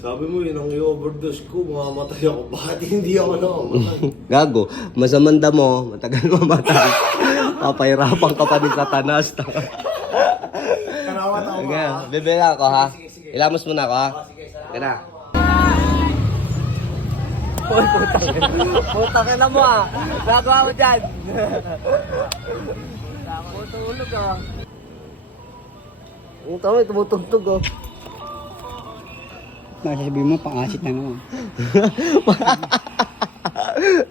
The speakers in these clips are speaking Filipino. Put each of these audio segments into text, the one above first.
Sabi mo yun ang i-overdose ko, mamamatay ako. Bakit hindi ako nakamatay? Gago, masamanda mo, matagal mamatay. Papahirapan ka pa din satanas. Karawat ako Sige, ha? bibili ako ha. Sige. Ilamos mo na ako ha. Sige, Sige na. Putang ina mo ah. Gagawa mo dyan. Tutulog ah. Ang tama, tumutugtog oh. Sasabihin mo, pang-asit na naman.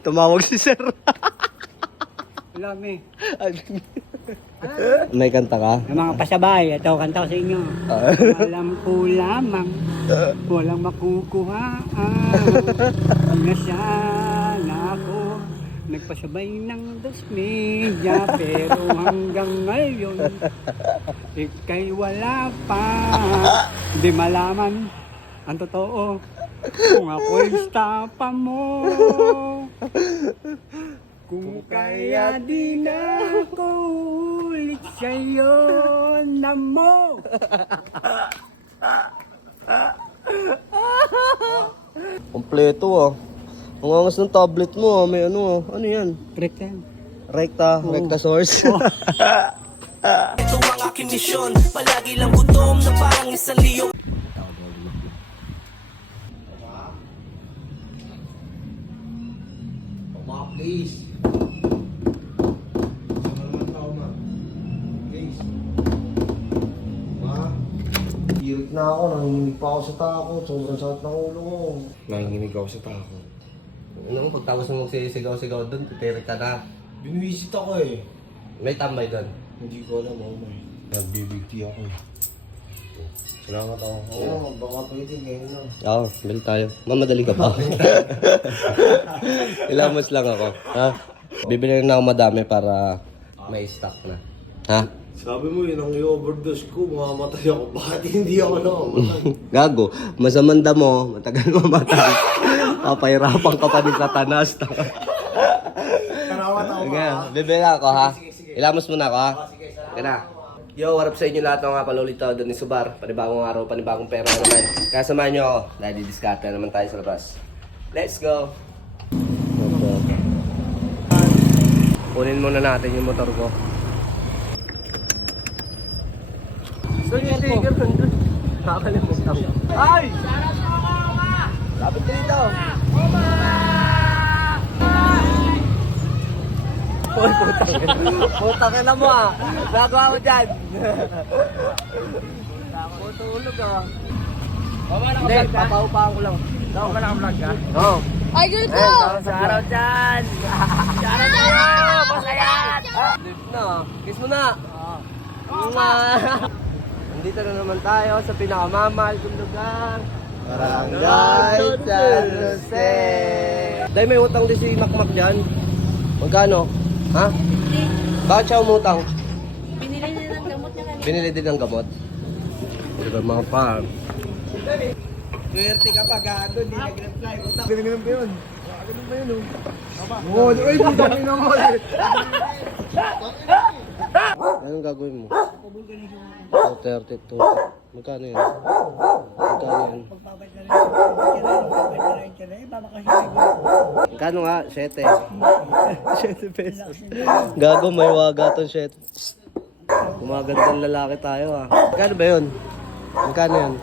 Tumawag si sir. Alam eh. May kanta ka? Yung mga pasabay, ito kanta ko sa inyo. Alam ko lamang, walang makukuha. Hindi sana ako nagpasabay ng dos media, pero hanggang ngayon, ika'y wala pa. Di malaman ang totoo kung ako'y stapa mo. Kung kaya di na ako ulit sa'yo na mo. Kompleto ah. Ang angas ng tablet mo ah. May ano ah. Ano yan? Correct yan. Recta, recta source. Ito ang aking misyon, palagi lang gutom na parang isang leon. Ma, please. Sama naman tao, ma. Please. Ma. Hirit na ako, nanginginig pa ako sa takot. Sobrang sakit ng ulo ko. Nanginginig ako sa takot. Ano mo, pagtapos mo magsisigaw-sigaw doon, titirik ka na. Binuisit ako eh. May tambay doon. Hindi ko alam ako eh. Nagbibigti ako eh. Salamat ako. Oo, baka pwede ngayon na. Oo, bili tayo. Mamadali ka pa. Ilamos lang ako. Ha? Bibili na ako madami para may stock na. Ha? Sabi mo yun ang i-overdose ko, mamamatay ako. Bakit hindi ako nakamatay? Gago, masamanda mo, matagal mamatay. Papahirapan ka pa din satanas. Karawat ako Sige, ha? bibili ako ha. Sige. Ilamos mo na ako ha. Sige na. Yo, what up sa inyo lahat ng nga pala ulit doon ni Subar. Panibagong araw, panibagong pera naman. Kaya samahan nyo ako dahil didiskarte naman tayo sa labas. Let's go! Kunin muna natin yung motor ko. Doon yung sticker nandun. Nakakalimutan ko. Ay! Lapit ka dito! Putang ina mo ah. Gagawa mo dyan. Tutulog ah. Hindi, papaupahan ko lang. Saan ka naka-vlog ka? Oo. Idol ko! Sa araw dyan. Sa araw dyan. Pasayan. Lift na. Kiss mo na. Nandito na naman tayo sa pinakamamahal kong lugar. Barangay San Jose. Dahil may utang din si Makmak dyan. Magkano? Ha? Bakit siya umutang? Binili niya ng gamot niya kanina. Binili din ng gamot. Di ba mga farm? Swerte ka pa, gago, hindi nag-reply. Ganun ba yun? Ganun ba yun oh? Oo, ay, putang ina mo. Anong gagawin mo? 232. Magkano yun? Magkano yun? Pagpapait na rin, Magkano nga? 7. 7 pesos. Gago, may waga tong 7. Gumagandang lalaki tayo ah. Magkano ba yun? Magkano yun?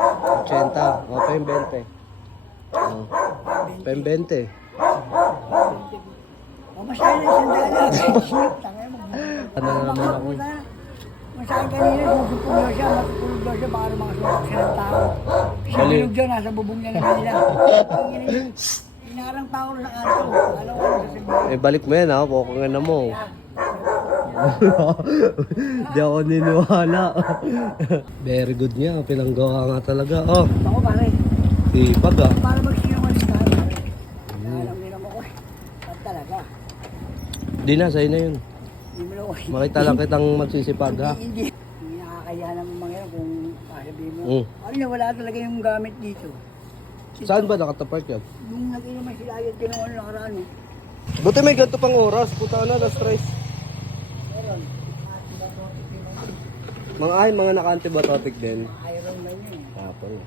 80. O, pa yung 20. O, pa yung 20. Mamasaya na isang dala. Ano na naman ako? Masahin kanina, susupog daw siya, matutulog daw siya, baka mga sumak siya ng tao. Siya Mali. bilog dyan, nasa bubong niya na kanila. Inakarang tao na kanto. Alam ko, sasabihin. Eh, balik mo yan ha. Bukang na mo. Di ako niniwala. Very good niya. Pinanggawa nga talaga. Oh, Ako pare, sipag ah. para magsinungaling tayo. Alam din ako ko. At talaga. Di na, sa'yo na yun. Hindi mo lang Makita lang kitang magsisipag ha. Hindi. Hindi nakakaya naman mga yan kung sasabihin mo. Mm. Ano niya, wala talaga yung gamit dito. Saan ba nakatapark yan? Nung nag-inuman sila ayat yung ano nakaraan eh. Buti may ganito pang oras. Puta na, last stress. Meron. Mga naka-antibiotic din. Iron Parang ganyan. Tapon.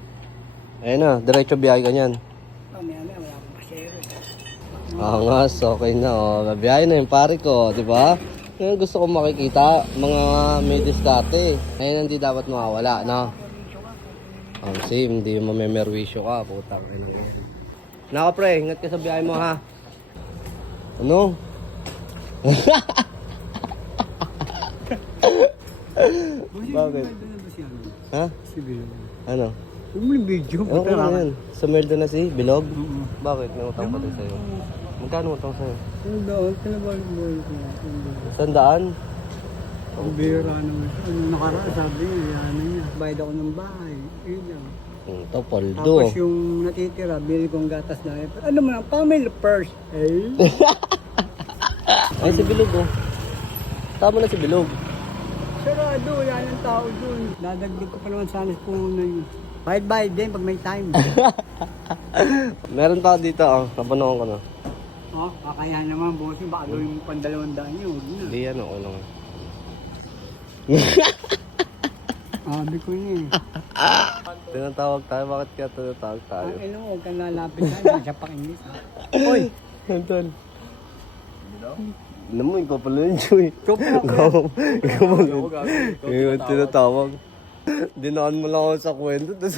Ayun na, diretso biyahe ka niyan. Mamaya-maya, wala akong pasero. Angas, okay na. Oh. Biyahe na yung pare ko, di ba? Yan gusto ko makikita, mga may diskarte. Ayun hindi dapat mawawala, no? Same, hindi mo memerwisyo ka, putang ina mo. Naka pre, ingat ka sa biyahe mo ha. Ano? Bakit? Ha? Si Bilog. Ano? Yung may video. Ano ka na yan? Sumeldo na si Bilog? Bakit? May utang pa din sa'yo. Magkano utang sa'yo? Yung doon, pinabalik-balik ko. 100? Ang bira naman. Ano nakaraan, sabi niya, ano niya. Bayad ako ng bahay. Yun lang. Ito, poldo. Tapos yung natitira, bili kong gatas na. Ano mo lang, family first. Eh? Ay, si Bilog oh. Tama na si Bilog. Sarado, wala ng tao dun. Dadagdag ko pa naman sana sa puhunan yun. Bayad-bayad din pag may time. Meron pa dito oh. Napanuhan ko na. Oh, kakayahan naman, boss. Baka gawin mo pang 200 yun. Huwag na. Hindi yan okay lang. Sabi ko niya eh. Tinatawag tayo. Bakit kaya tinatawag tayo? Ang ino, huwag kang lalapit ka. Siya pa kinis. Hoy! Anton. Alam mo, ikaw pala yun, Joy. Ikaw pala. Ikaw pala. Ikaw tinatawag. Dinaan mo lang ako sa kwento. Tapos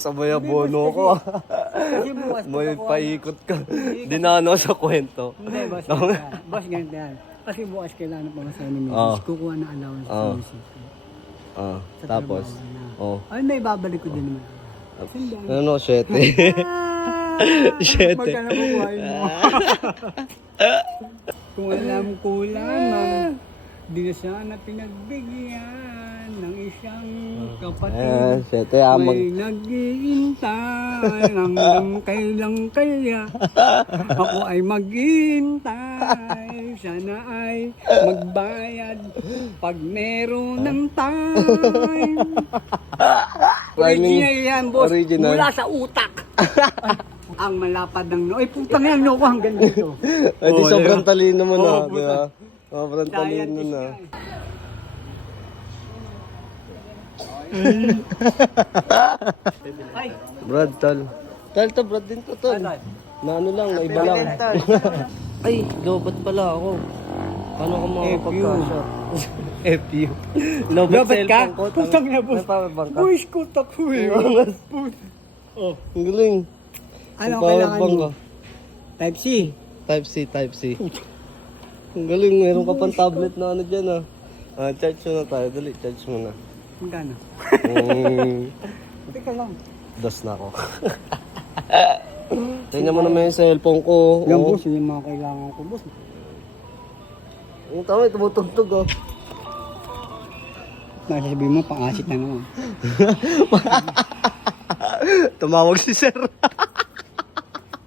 sabay abono ko. Kasi bukas. May paikot ka. Dinaan ako sa kwento. Hindi, boss. ganito yan. Boss, ganito yan. Kasi bukas kailangan pa masaya ni Mrs. Kukuha na allowance sa Mrs. Tapos. Oh. Ay, may babalik ko din naman. Ano, 7. 7. Magkano buhay mo? Kung alam ko lamang, di na sana pinagbigyan ng isang kapatid. 7. May nag-iintay hanggang kailang kaya ako ay mag-iintay. Sana ay magbayad pag meron ng time. Original yan, boss. Original. Mula sa utak. Ang malapad ng no. Ay, putang yan, no ko hanggang dito. Ay, di sobrang talino mo na. Oo, Di ba? Sobrang talino Scientist na. ka eh. Ay, Brad, tol. Tol, to, Brad din to, tol. Na ano lang, na iba lang. Ay, lobat pala ako. Paano ko makakapagkasya? FU. Lobat dapat ka? cellphone ko. Putang na, boss. May powerbank ka? Boys ko tako eh. Oh. Ang galing. Ano May kailangan powerbank mo? ka. Type C. Type C. Ang galing, meron ka pang tablet na ano dyan charge mo na tayo, dali, charge mo na. Magkano? Teka lang. Dos na ako. Tingnan mo naman yung cellphone ko. Yung Oh. boss, yung mga kailangan ko, boss. Ang tama, tumutugtog oh. Nasasabihin mo, pang-asit na naman. Tumawag si sir.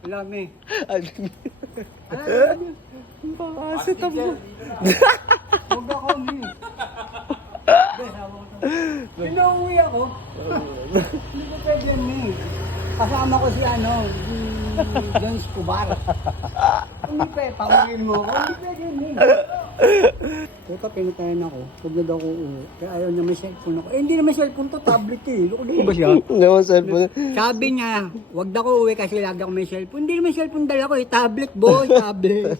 Alam eh. Pang-asit ang mo. Huwag ako ni. Pinauwi ako. Hindi ko pwede ni. Kasama ko si si John Escobar. Hindi pwede, pawagin mo ako. Hindi pwede ni. Kaya pinatayan ako. Huwag na daw ko uwi. Kaya ayaw niya may cellphone ako. Eh hindi naman cellphone to, tablet eh. Loko ba siya? Hindi mo cellphone. Sabi niya, huwag na ko uwi kasi lagi ako may cellphone. Hindi naman cellphone dala ko eh. Tablet boy, tablet.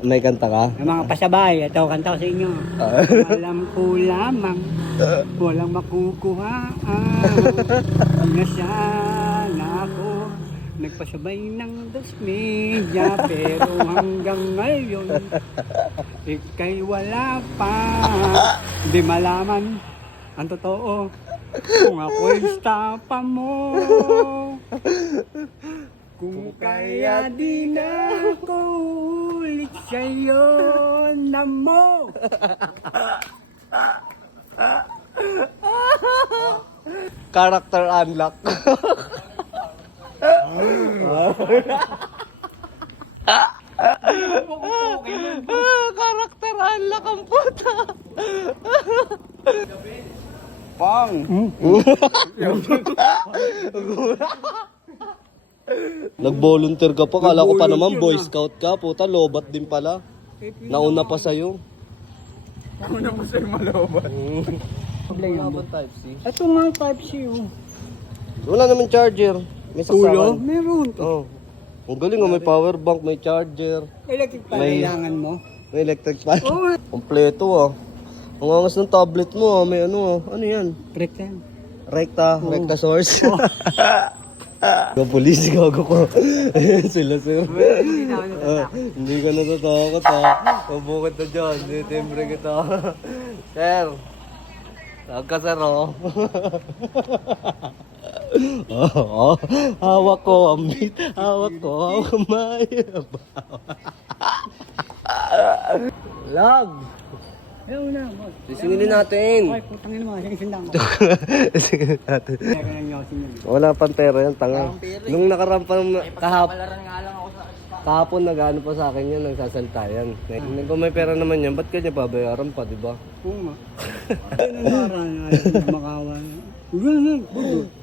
May kanta ka? Ang mga pasabay, ito kanta ko sa inyo. Alam ko lamang, walang makukuha. Na sana ako nagpasabay ng dos media, pero hanggang ngayon, ika'y wala pa. Di malaman ang totoo kung ako'y stapa mo. Kung kaya di na ako ulit sa'yo na mo. Character unlock. Character unlock ang puta. Pang. Nag-volunteer ka pa. Kala ko pa naman Boy Scout ka. Puta, lobat din pala. Nauna pa sa'yo. Nauna mo sa'yo malobat. Problema mo. Type-C. Ito nga type C oh. Wala naman charger. May Tulo? saksakan. Meron. Oh. Ang galing may power bank, may charger, Electric pa May- kailangan mo. may electric fan. Oo. Kompleto ah. Ang angas ng tablet mo ah. May ano ah. Ano yan? Pretend. Recta source. Go police, gago ko. Sila sir. Hindi ka natatakot ah. Mabukit na dyan. Dinitimbre kita. Sir. Tawag ka sir oh. Oo. Hawak ko, ambit. Hawak ko, hawak mayab. Lag. Ayaw na, boss. Sisingilin natin. Ay, putangin mo. Sige, sindang ko. Sisingilin natin. Meron ng yosin yun. Wala pang pera yan, tanga. Nung nakarampa kahapon nag-ano pa sa akin yan, nagsasalta yan. Kung may pera naman yan, ba't kanya babayaran pa, di ba? Oo nga. Ano na naran? Ayaw na makawan. Ganun.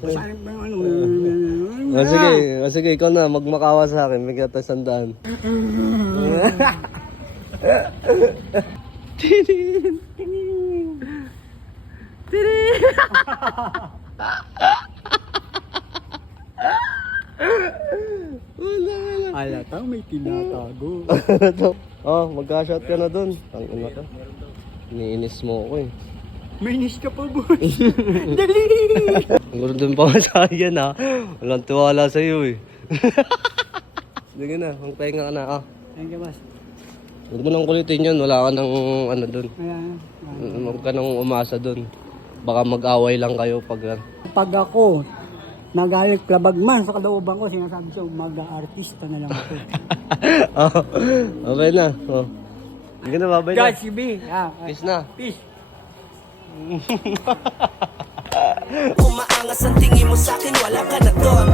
Saan ba yung ano? Sige, ikaw na, magmakawa sa akin, bigyan tayo 100. Tinin! Tinin! Tinin! Wala. Alata, may tinatago. Oh, mag-shot ka na dun. Ang ina ka. Iniinis mo ako eh. May nis ka pa, boss. Dali! Siguro dun pa sa yan ha. Walang tiwala sa'yo eh. Sige na, magpahinga ka na ah. Thank you, boss. Huwag mo nang kulitin yun, wala ka nang ano dun. Ayan. Huwag ka nang umasa dun. Baka mag-away lang kayo pag... Pag ako, nagalit labag man sa kalooban ko, sinasabi siya, mag-artista na lang ako. Oh, okay na. Oh. Hindi ka na babay na. God, si B. Peace na. Peace. Umaangas ang tingin mo sa'kin, wala ka na doon.